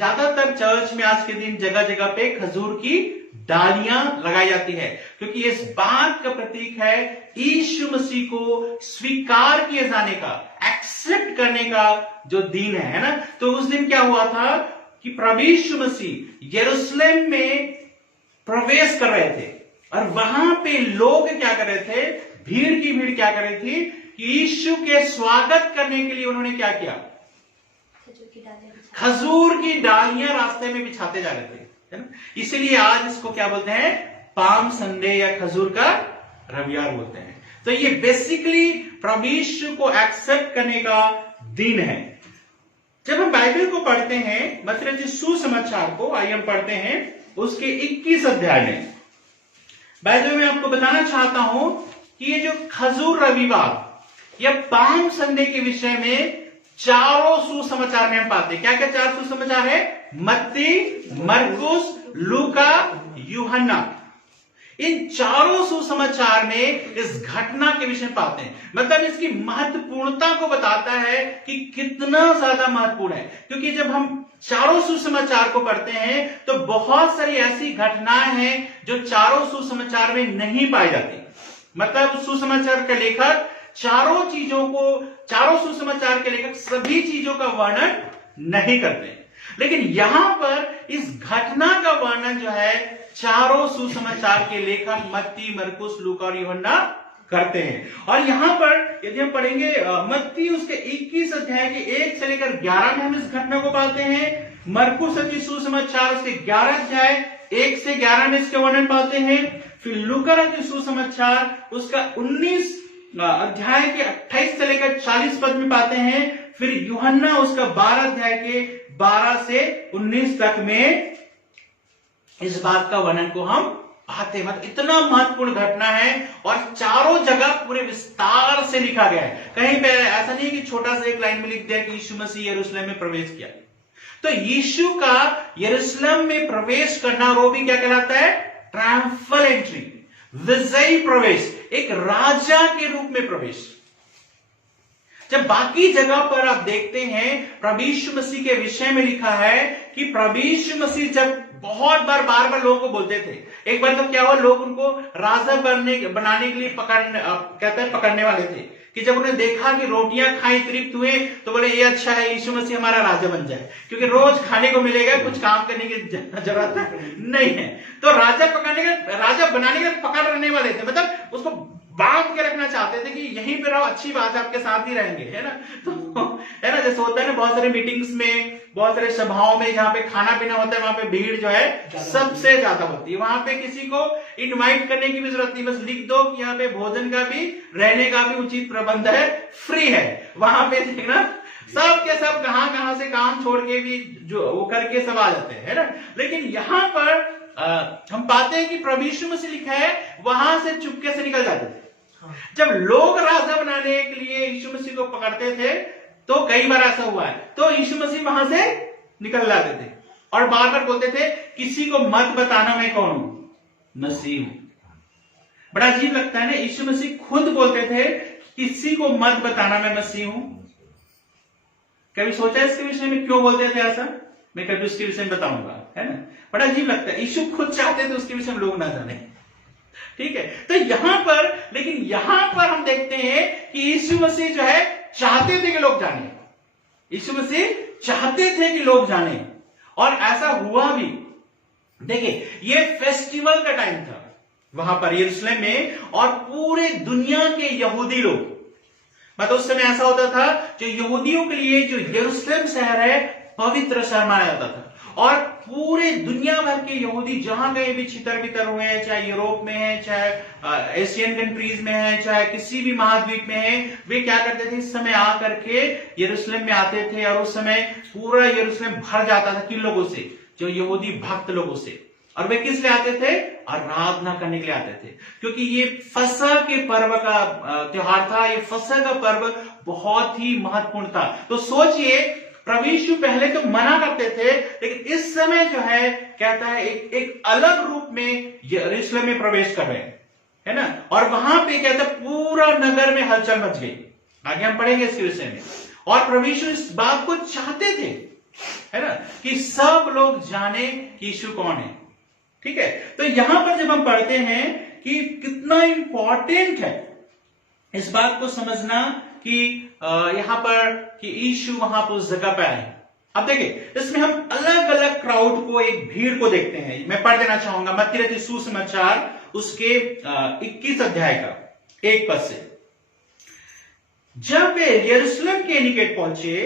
ज्यादातर चर्च में आज के दिन जगह जगह पे खजूर की डालियां लगाई जाती है, क्योंकि इस बात का प्रतीक है यीशु मसीह को स्वीकार किए जाने का, एक्सेप्ट करने का जो दिन है ना। तो उस दिन क्या हुआ था कि प्रभु यीशु मसीह यरूशलेम में प्रवेश कर रहे थे, और वहां पे लोग क्या कर रहे थे, भीड़ की भीड़ क्या कर रही थी कि यीशु के स्वागत करने के लिए उन्होंने क्या किया, खजूर की डालियां रास्ते में बिछाते जा रहे थे, है ना। इसीलिए आज इसको क्या बोलते हैं, पाम संडे या खजूर का रविवार बोलते हैं। तो ये बेसिकली प्रभु यीशु को एक्सेप्ट करने का दिन है। जब हम बाइबल को पढ़ते हैं, मत्ती सुसमाचार को आइए हम पढ़ते हैं उसके 21 अध्याय में। बाइबल में आपको बताना चाहता हूं कि ये जो खजूर रविवार या पाम संडे के विषय में चारों सुसमाचार में हम पाते हैं। क्या क्या चार सुसमाचार है, मत्ती, मरकुस, लूका, यूहन्ना। इन चारों सुसमाचार में इस घटना के विषय में पाते हैं, मतलब इसकी महत्वपूर्णता को बताता है कि कितना ज्यादा महत्वपूर्ण है। क्योंकि जब हम चारों सुसमाचार को पढ़ते हैं तो बहुत सारी ऐसी घटनाएं हैं जो चारों सुसमाचार में नहीं पाई जाती। मतलब सुसमाचार के लेखक चारों सुसमाचार के लेखक सभी चीजों का वर्णन नहीं करते, लेकिन यहां पर इस घटना का वर्णन जो है चारों सुसमाचार के लेखक मत्ती, मरकुस, लूका और यूहन्ना करते हैं। और यहां पर यदि हम पढ़ेंगे मत्ती उसके 21 अध्याय के 1 से लेकर 11 में हम इस घटना को पाते हैं। मरकुस सुसमाचार उसके 11 अध्याय 1 से 11 में इसके वर्णन पाते हैं। फिर लूका सुसमाचार उसका 19 अध्याय के 28 से लेकर 40 पद में पाते हैं। फिर यूहन्ना उसका 12 अध्याय के 12 से 19 तक में इस बात का वर्णन को हम पाते हैं। मतलब इतना महत्वपूर्ण घटना है और चारों जगह पूरे विस्तार से लिखा गया है। कहीं पे ऐसा नहीं है कि छोटा सा एक लाइन में लिख दिया कि यीशु मसीह यरूशलेम में प्रवेश किया। तो यीशु का यरूशलेम में प्रवेश करना वो भी क्या कहलाता है, ट्रायम्फल एंट्री, विजयी प्रवेश, एक राजा के रूप में प्रवेश। जब बाकी जगह पर आप देखते हैं प्रभु यीशु मसीह के विषय में लिखा है कि प्रभु यीशु मसीह जब बहुत बार लोगों को बोलते थे। एक बार तो क्या हुआ, लोग उनको राजा बनाने के लिए पकड़ने वाले थे कि जब उन्हें देखा कि रोटियां खाई तृप्त हुए तो बोले ये अच्छा है, यीशु मसीह हमारा राजा बन जाए, क्योंकि रोज खाने को मिलेगा, कुछ काम करने की जरूरत नहीं है। तो राजा बनाने के पकड़ने वाले थे, मतलब उसको बांध के रखना चाहते थे कि यहीं पे रहो, अच्छी बात है, आपके साथ ही रहेंगे, है ना। तो है ना, जैसे होता है ना बहुत सारे मीटिंग्स में, बहुत सारे सभाओं में जहां पे खाना पीना होता है, वहां पे भीड़ जो है सबसे ज्यादा होती है। वहां पे किसी को इनवाइट करने की भी जरूरत नहीं, बस लिख दो कि यहाँ पे भोजन का भी, रहने का भी उचित प्रबंध है, फ्री है। वहां पे देखना सब के सब कहां से काम छोड़ के भी जो वो करके सब आ जाते हैं, है ना। लेकिन यहाँ पर हम पाते हैं कि प्रभु यीशु मसीह लिखा है वहां से चुपके से निकल जाते थे। जब लोग राजा बनाने के लिए यीशु मसीह को पकड़ते थे तो कई बार ऐसा हुआ है, तो यीशु मसीह वहां से निकल जाते थे और बार बार बोलते थे किसी को मत बताना मैं कौन हूं, मसीह हूं। बड़ा अजीब लगता है ना, यीशु मसीह खुद बोलते थे किसी को मत बताना मैं मसीह हूं। कभी सोचा इसके विषय में क्यों बोलते थे ऐसा? मैं कभी उसके विषय में बताऊंगा, है ना। बड़ा अजीब लगता है, यीशु खुद चाहते थे उसके विषय में लोग ना जाने, ठीक है। तो लेकिन यहां पर हम देखते हैं कि यीशु मसीह जो है चाहते थे कि लोग जाने, यीशु मसीह चाहते थे कि लोग जाने, और ऐसा हुआ भी। देखिए ये फेस्टिवल का टाइम था वहां पर यरूशलेम में, और पूरे दुनिया के यहूदी लोग, मतलब उस समय ऐसा होता था जो यहूदियों के लिए जो यरूशलेम शहर है पवित्र शहर माना जाता था, और पूरे दुनिया भर के यहूदी जहां गए भी छितर बितर हुए हैं, चाहे यूरोप में है, चाहे एशियन कंट्रीज में है, चाहे किसी भी महाद्वीप में है, वे क्या करते थे इस समय आकर के यरूशलेम में आते थे। और उस समय पूरा यरूशलेम भर जाता था किन लोगों से, जो यहूदी भक्त लोगों से। और वे किस लिए आते थे? आराधना करने के लिए आते थे, क्योंकि ये फसह के पर्व का त्योहार था। ये फसह का पर्व बहुत ही महत्वपूर्ण था। तो सोचिए प्रभु यीशु पहले तो मना करते थे, लेकिन इस समय जो है कहता है एक अलग रूप में यरूशलेम में प्रवेश कर रहे हैं, है ना। और वहां पे कहता है पूरा नगर में हलचल मच गई। आगे हम पढ़ेंगे इसके विषय में। और प्रभु यीशु इस बात को चाहते थे है ना, कि सब लोग जाने कि यीशु कौन है। ठीक है, तो यहां पर जब हम पढ़ते हैं कि कितना इंपॉर्टेंट है इस बात को समझना कि यहां पर कि यीशु वहां पर उस जगह पे आए। अब देखिए, इसमें हम अलग अलग क्राउड को, एक भीड़ को देखते हैं। मैं पढ़ देना चाहूंगा मत्ती रचित सुसमाचार उसके 21 अध्याय का 1 पद से। जब वे यरूशलेम के निकट पहुंचे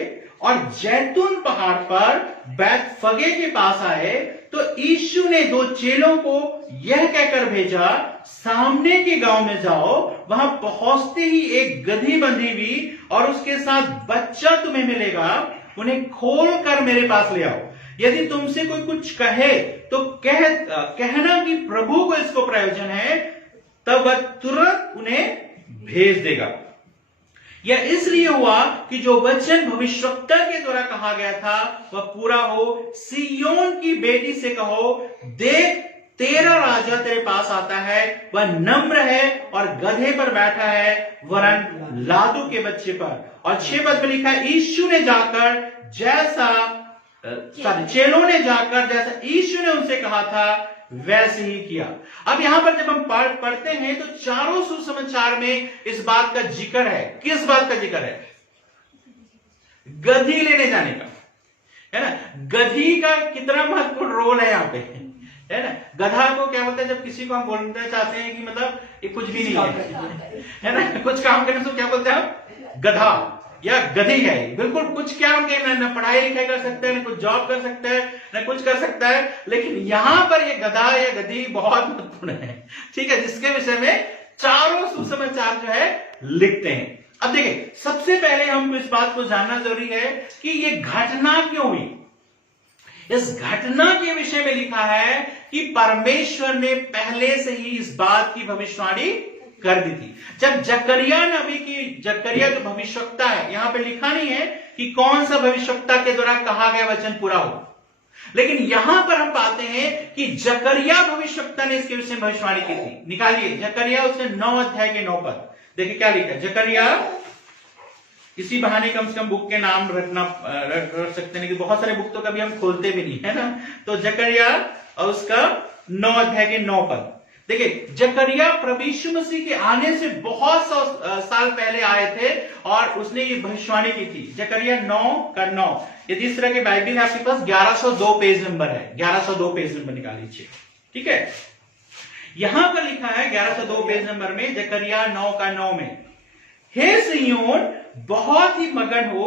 और जैतून पहाड़ पर बैतफगे के पास आए, तो यीशु ने 2 चेलों को यह कहकर भेजा, सामने के गांव में जाओ, वहां पहुंचते ही एक गधी बंधी हुई और उसके साथ बच्चा तुम्हें मिलेगा, उन्हें खोल कर मेरे पास ले आओ। यदि तुमसे कोई कुछ कहे तो कहना कि प्रभु को इसको प्रयोजन है, तब वह तुरंत उन्हें भेज देगा। यह इसलिए हुआ कि जो वचन भविष्यवक्ता के द्वारा कहा गया था वह पूरा हो, सिय्योन की बेटी से कहो, देख तेरा राजा तेरे पास आता है, वह नम्र है और गधे पर बैठा है, वरन लादू के बच्चे पर। और 6 पद में लिखा है, यीशु ने जाकर चेलों ने जाकर जैसा यीशु ने उनसे कहा था वैसे ही किया। अब यहां पर जब हम पढ़ते हैं तो चारों सुसमाचार में इस बात का जिक्र है। किस बात का जिक्र है? गधी लेने जाने का, है ना। गधी का कितना महत्वपूर्ण रोल है यहाँ पे, है ना। गधा को क्या बोलते हैं जब किसी को हम बोलना चाहते हैं कि मतलब ये कुछ भी नहीं है ना, कुछ काम करने से क्या बोलते हैं हम? गधा या गधी है। बिल्कुल कुछ क्या न पढ़ाई लिखाई कर सकते हैं, न कुछ जॉब कर सकते हैं, न कुछ कर सकता है, लेकिन यहां पर ये गधा या गधी बहुत महत्वपूर्ण है। ठीक है, जिसके विषय में चारों सुसमाचार जो है लिखते हैं। अब देखिए, सबसे पहले हमको इस बात को जानना जरूरी है कि ये घटना क्यों हुई। इस घटना के विषय में लिखा है कि परमेश्वर ने पहले से ही इस बात की भविष्यवाणी कर दी थी। जब जकरिया नबी की, जकरिया जो भविष्यवक्ता है, यहां पे लिखा नहीं है कि कौन सा भविष्यवक्ता के द्वारा कहा गया वचन पूरा हो, लेकिन यहां पर हम पाते हैं कि जकरिया भविष्यवक्ता ने इसके विषय में भविष्यवाणी की थी। निकालिए जकरिया उसके 9 अध्याय के 9 पद, देखिए क्या लिखा है। जकरिया, इसी बहाने कम से कम बुक के नाम रख सकते हैं कि बहुत सारे बुक तो कभी हम खोलते भी नहीं, है ना। तो जकरिया और उसका 9 अध्याय के 9 पद देखिए। जकरिया प्रभु यीशु मसीह के आने से बहुत साल पहले आए थे और उसने ये भविष्यवाणी की थी। जकरिया 9 का 9। यदि इस तरह के बाइबल है आपके पास, 1102 पेज नंबर है, 1102 पेज नंबर निकाल लीजिए। ठीक है, यहां पर लिखा है 1102 पेज नंबर में, जकरिया 9 का 9 में, हे सिय्योन बहुत ही मगन हो,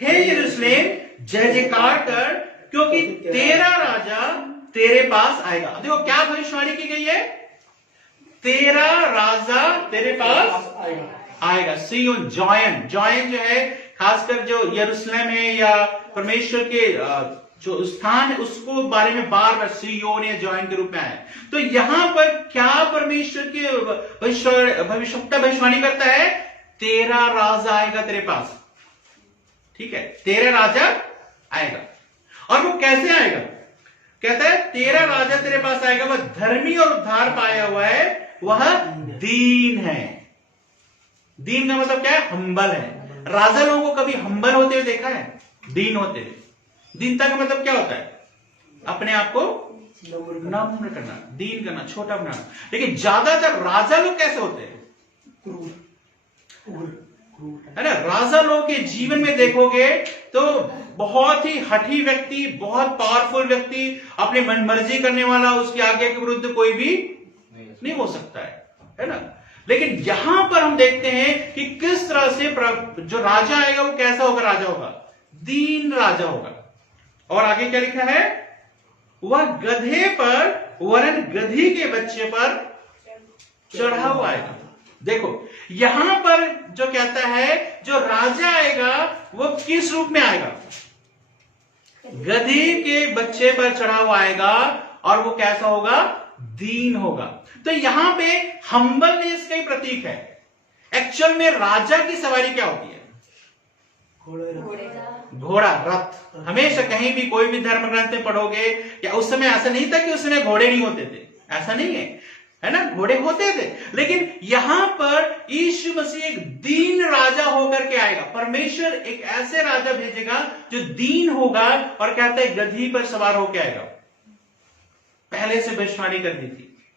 हे यरूशलेम जय जयकार कर, क्योंकि तेरा राजा तेरे पास आएगा। देखो क्या भविष्यवाणी की गई है, तेरा राजा तेरे पास आएगा। सिय्योन, जॉयन जो है, खासकर जो यरूशलेम है या परमेश्वर के जो स्थान है उसको बारे में बार बार सिय्योन या जॉयन के रूप में आया। तो यहां पर क्या परमेश्वर के भविष्यवक्ता भविष्यवाणी करता है, तेरा राजा आएगा तेरे पास। ठीक है, तेरा राजा आएगा। और वो कैसे आएगा? कहता है तेरा राजा तेरे पास आएगा, वह धर्मी और उद्धार पाया हुआ है, वह दीन है। दीन का मतलब क्या है? हम्बल है। राजा लोगों को कभी हम्बल होते हुए देखा है? दीन होते हुए। दीनता का मतलब क्या होता है? अपने आप को नम्र करना, दीन करना, छोटा बनाना। लेकिन ज्यादातर राजा लोग कैसे होते हैं? है ना। राजा लोग के जीवन में देखोगे तो बहुत ही हठी व्यक्ति, बहुत पावरफुल व्यक्ति, अपनी मनमर्जी करने वाला, उसकी आज्ञा के विरुद्ध कोई भी नहीं हो सकता है ना। लेकिन यहां पर हम देखते हैं कि किस तरह से जो राजा आएगा वो कैसा होगा? राजा होगा, दीन राजा होगा। और आगे क्या लिखा है? वह गधे पर वरन गधी के बच्चे पर चढ़ा हुआ आएगा। देखो यहां पर जो कहता है, जो राजा आएगा वो किस रूप में आएगा? गधी के बच्चे पर चढ़ा हुआ आएगा। और वो कैसा होगा? दीन होगा। तो यहां पे हम्बलनेस का ही प्रतीक है। एक्चुअल में राजा की सवारी क्या होती है? घोड़ा, रथ। हमेशा कहीं भी कोई भी धर्म ग्रंथ में पढ़ोगे, या उस समय ऐसा नहीं था कि उस समय घोड़े नहीं होते थे, ऐसा नहीं है। है ना, घोड़े होते थे, लेकिन यहां पर यीशु मसीह एक दीन राजा होकर के आएगा। परमेश्वर एक ऐसे राजा भेजेगा जो दीन होगा और कहता है गधी पर सवार होकर आएगा। पहले से भविष्यवाणी कर दी थी।